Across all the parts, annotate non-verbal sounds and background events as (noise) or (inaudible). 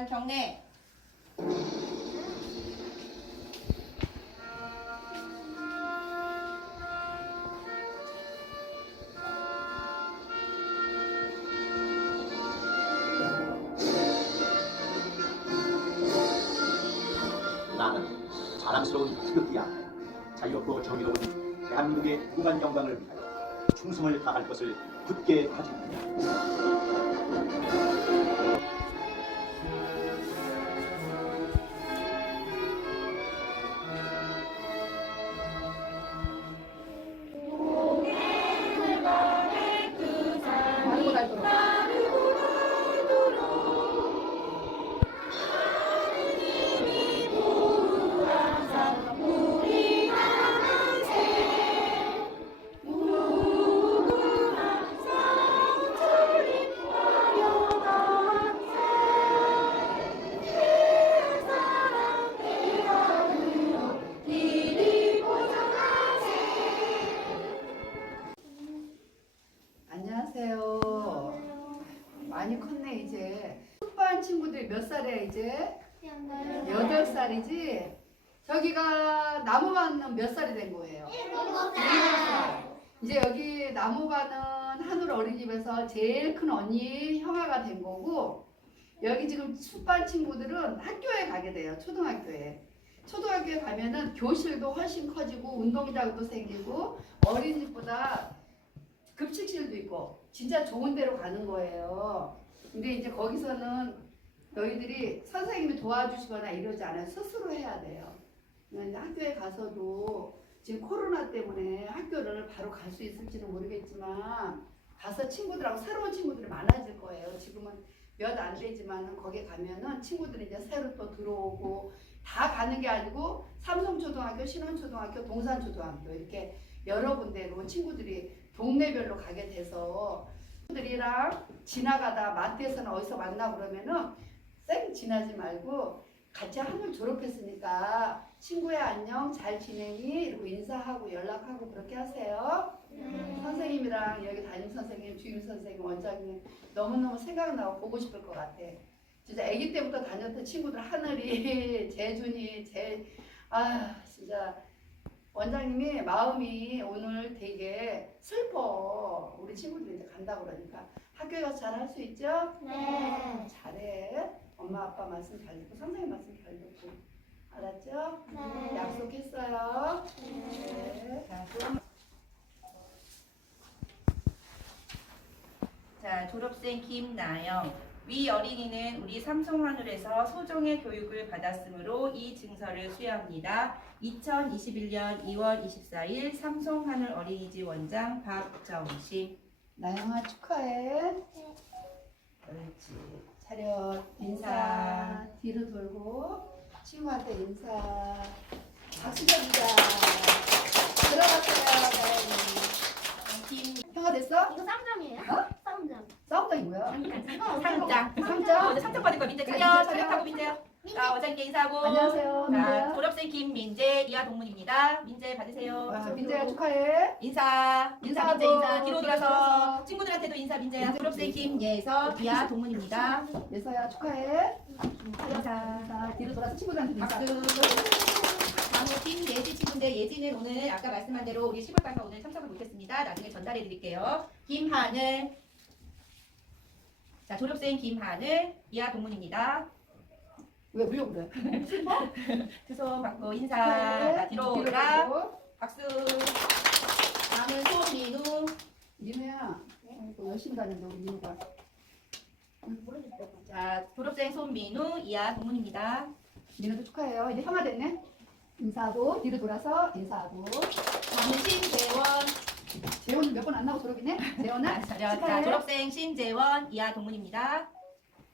대한 경례. 나는 자랑스러운 태극기 아래 자유롭고 정의로운 대한민국의 무한 영광을 위하여 충성을 다할 것을 굳게 다짐합니다. 살이지? 저기가 나무반은 몇 살이 된 거예요? 일곱 살. 이제 여기 나무반은 하늘 어린이집에서 제일 큰 언니 형아가 된 거고 여기 지금 숲반 친구들은 학교에 가게 돼요. 초등학교에. 초등학교에 가면은 교실도 훨씬 커지고 운동장도 생기고 어린이집보다 급식실도 있고 진짜 좋은 데로 가는 거예요. 근데 이제 거기서는 너희들이 선생님이 도와주시거나 이러지 않아요. 스스로 해야 돼요. 근데 학교에 가서도 지금 코로나 때문에 학교를 바로 갈 수 있을지는 모르겠지만 가서 친구들하고 새로운 친구들이 많아질 거예요. 지금은 몇 안 되지만 거기 가면은 친구들이 이제 새로 또 들어오고 다 가는 게 아니고 삼성초등학교, 신원초등학교, 동산초등학교 이렇게 여러 군데로 친구들이 동네별로 가게 돼서 친구들이랑 지나가다 마트에서는 어디서 만나 그러면은 쌩 지나지 말고 같이 한글 졸업했으니까 친구야 안녕 잘 지내니 이러고 인사하고 연락하고 그렇게 하세요. 선생님이랑 여기 담임 선생님, 주임 선생님, 원장님 너무너무 생각나고 보고 싶을 것 같아. 진짜 아기 때부터 다녔던 친구들 하늘이, (laughs) 재준이, 재, 아 진짜 원장님이 마음이 오늘 되게 슬퍼. 우리 친구들이 이제 간다 그러니까 학교에 가서 잘 할 수 있죠? 네. 잘해. 엄마 아빠 말씀 잘 듣고 선생님 말씀 잘 듣고 알았죠? 네. 약속했어요. 네. 자, 그럼- 자, 졸업생 김나영. 위 어린이는 우리 삼성하늘에서 소정의 교육을 받았으므로 이 증서를 수여합니다. 2021년 2월 24일 삼성하늘 어린이집 원장 박정식. 나영아 축하해. 그렇지. 차렷 인사. 뒤로 돌고 친구한테 인사. 박수 쳐주자. 들어갔어요. 김 형아 됐어? 이거 쌈장이에요? 어? 쌈장. 싸움당이 뭐야? 상장. 상장. 상장 받을 거야. 민재 자, 차렷. 차렷하고 민재요. 자, 원장님께 인사하고. 안녕하세요, 자, 민재야. 졸업생 김민재, 이하 동문입니다. 민재 받으세요. 와, 민재야 축하해. 인사, 인사, 인사하고 민재 인사. 뒤로 돌아서. 친구들한테도 인사, 민재야. 민재, 졸업생 민재. 김예서, 이하 동문입니다. 예서야 축하해. 인사. 인사. 뒤로 돌아서 친구들한테 인사. 박수. 다음 김예지 친구인데 예지는 오늘 아까 말씀한 대로 우리 시골가서 오늘 참석을 못했습니다. 나중에 전달해 드릴게요. 김하늘. 자, 졸업생 김하늘, 이하 동문입니다. 왜 울려 그래? 두손 받고 (laughs) 인사. 축하해. 자, 뒤로. 돌고. 박수. 다음은 손민우. 민우야. 아이고, 열심히 다닌다 우리 민우가. 자, 졸업생 손민우, 이하 동문입니다. 민우도 축하해요. 이제 형아 됐네. 인사하고 뒤로 돌아서 인사하고. 다음은 신재원. 재원은 몇 번 안 나고 졸업이네. 재원아. 자, 자, 축하해. 졸업생 신재원, 이하 동문입니다.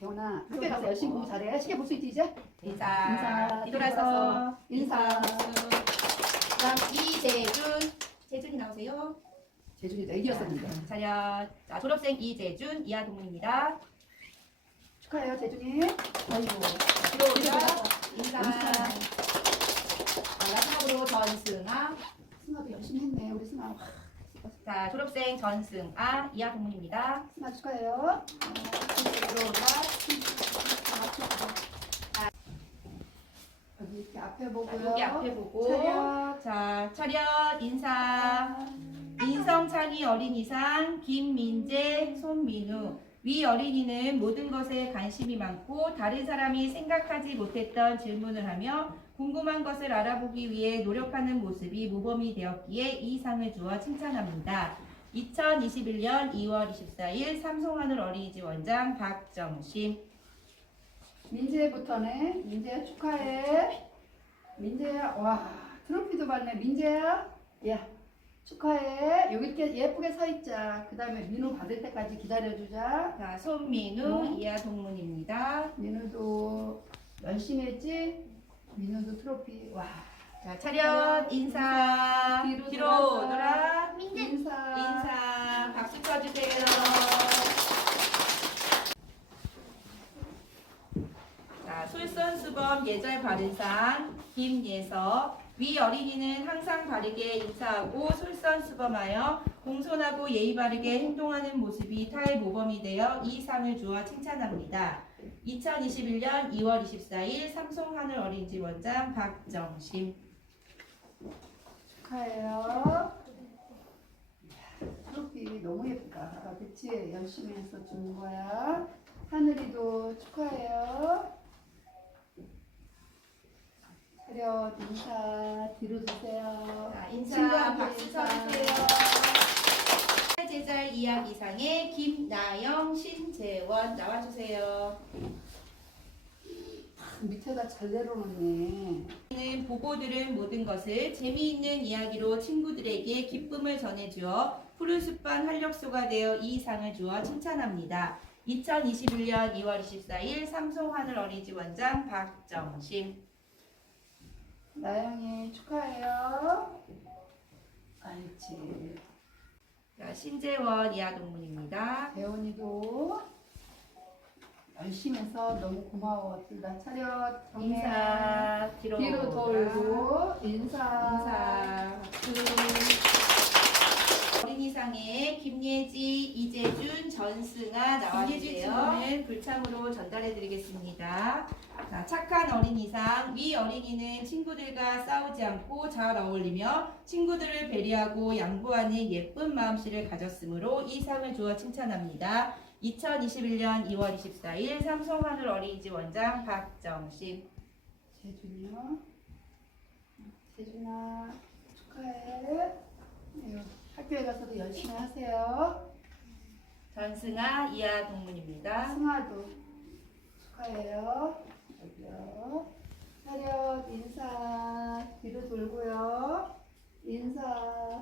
재원아 학교 가서 열심히 공부 잘해. 시계 볼 수 있지 이제? 인사. 인사. 뒤돌아서 인사. 그다음 이재준. 재준이 나오세요. 재준이도 애기였었는데. 차렷. 자, 졸업생 이재준, 이하 동문입니다. 축하해요 재준이. 아이고. 들어오자. 인사. 인사. 자, 마지막으로 전승아. 승아도 열심히 했네. 우리 승아. 자, 자, 졸업생 전승아 이하 동문입니다. 스마 축하해요. 여기 이렇게 앞에 자, 보고요. 여기 앞에 보고. 차렷. 자, 차렷 인사. 민성찬이 어린이상 김민재 손민우 위 어린이는 모든 것에 관심이 많고 다른 사람이 생각하지 못했던 질문을 하며 궁금한 것을 알아보기 위해 노력하는 모습이 모범이 되었기에 이 상을 주어 칭찬합니다. 2021년 2월 24일 삼성하늘 어린이집 원장 박정심 민재부터네. 민재 축하해. 민재야, 와 트로피도 받네. 민재야, 야 축하해. 여기 이렇게 예쁘게 서 있자. 그 다음에 민호 받을 때까지 기다려주자. 자, 손민우 이하 동문입니다. 민호도 열심히 했지. 민호도 트로피. 와 자, 차렷 인사 뒤로 뒤로 돌아서. 돌아 인사. 인사 박수 쳐주세요. 자, 솔선수범 예절 바른상 김예서 위 어린이는 항상 바르게 인사하고 솔선수범하여 공손하고 예의 바르게 행동하는 모습이 타의 모범이 되어 이 상을 주어 칭찬합니다. 2021년 2월 24일 삼성하늘 어린이집 원장 박정심 축하해요. 트로피 너무 예쁘다. 그치? 열심히 해서 주는 거야. 하늘이도 축하해요. 차렷 인사 뒤로 주세요. 자, 인사 박수. 쳐주세요. 제잘 이야기상의 김나영, 신재원 나와주세요. 밑에다 잘 내려놓네. 는 보고 들은 모든 것을 재미있는 이야기로 친구들에게 기쁨을 전해주어 푸른 숲반 활력소가 되어 이 상을 주어 칭찬합니다. 2021년 2월 24일 삼성하늘 어린이집 원장 박정심 나영이 축하해요. 알지. 자, 신재원 이하동문입니다. 대원이도 열심히 해서 너무 고마워. 둘다 차렷 정해. 인사 뒤로, 뒤로. 돌고 인사. 인사 박수. 어린이상에 김예지, 이재준, 전승아 나와주세요. 친구는 불참으로 전달해드리겠습니다. 자, 착한 어린이상 위 어린이는 친구들과 싸우지 않고 잘 어울리며 친구들을 배려하고 양보하는 예쁜 마음씨를 가졌으므로 이 상을 주어 칭찬합니다. 2021년 2월 24일 삼성하늘 어린이집 원장 박정심 재준이요. 재준아 축하해. 아유, 학교에 가서도 열심히 하세요. 전승아 이하 동문입니다. 승아도 축하해요. 여기요. 차렷 인사 뒤로 돌고요. 인사.